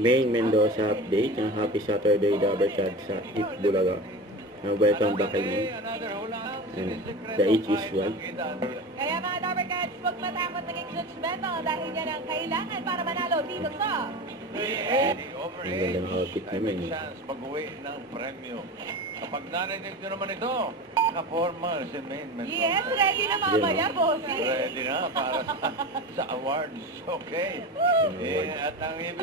May Mendoza update. Ang happy Saturday, Dabber Cat sa Itbulaga. Welcome back again. And the age is right. Kaya mga Dabber Cats, huwag matakot maging judgmental dahil yan ang kailangan para manalo dito sa Ang ganda ng outfit naman. Chance pag-uwi ng premyo. Kapag narinig nyo naman ito, naka-formal si Maine Mendoza. Yes, ready na mamaya, bossy. Ready na para sa awards. Okay. At ang ibig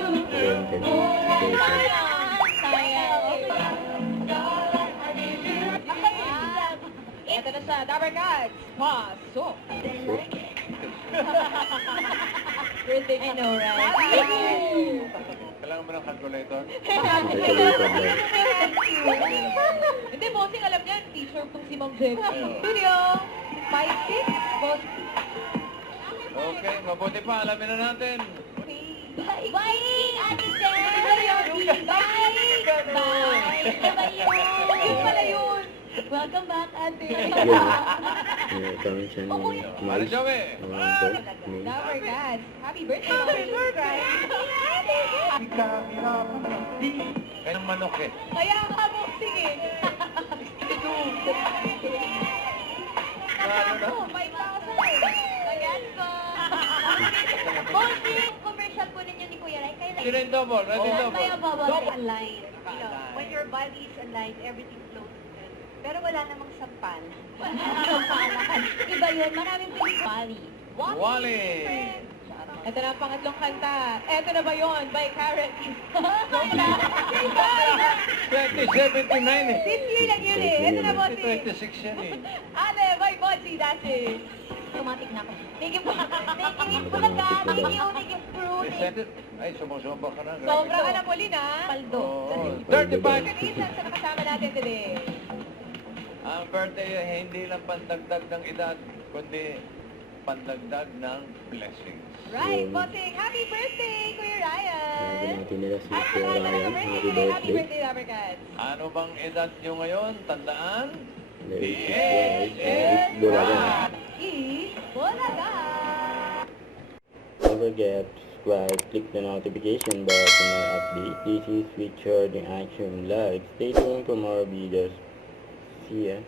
Ito na siya, Dabber Cats. Pasok. I know, right? kailangan mo ng calculator. Hindi, bossing, alam niya, teacher pong si Ma'am Jem. Studio, 5-6, boss. Okay, mabuti pa. Alamin na natin. Bye! Ate Jem! Bye! Bye! Yun pala yun. Welcome back, ate. Kami siya ni Mali Miles. Joey. Dabber Cats. Happy birthday, Happy birthday! Kaya ng manok eh. Kaya nga, bossing eh. Ano na? 5,000. Again po. Bossing, commercial po ninyo ni Kuya Rai. Ready rin double, ready double. Kaya bubble aligned. You know, when your body is aligned, everything flows well. Pero wala namang sampal. Iba yun, maraming Wally. Wally. Ito na ang pangatlong kanta. Ito na ba yun? By Karen. 2079 eh. This year lang yun eh. Ito na, bossing. 26 yan eh. Ale, by Bossy, that's it. Automatic na ako. Thank you po. Thank you po talaga. Thank you, fruit. Ay, sumusumba ka na. Grabe. Sobra ka na po, Lina. Paldo. Oo, 35. Kanisa sa nakasama natin today. Ang birthday ay hindi lang pandagdag ng edad, kundi pandagdag ng blessings. Right, bossing. Happy birthday, Kuya Ryan. Natin nila si At Kuya saka Ryan. birthday. Happy Happy birthday. birthday, Dabber Cats. Ano bang edad nyo ngayon? Tandaan? The age is right. Itbulaga. Bulaga. Don't forget to subscribe, click the notification bell for more updates. This is Richard in Action Live. Stay tuned for more videos. See ya.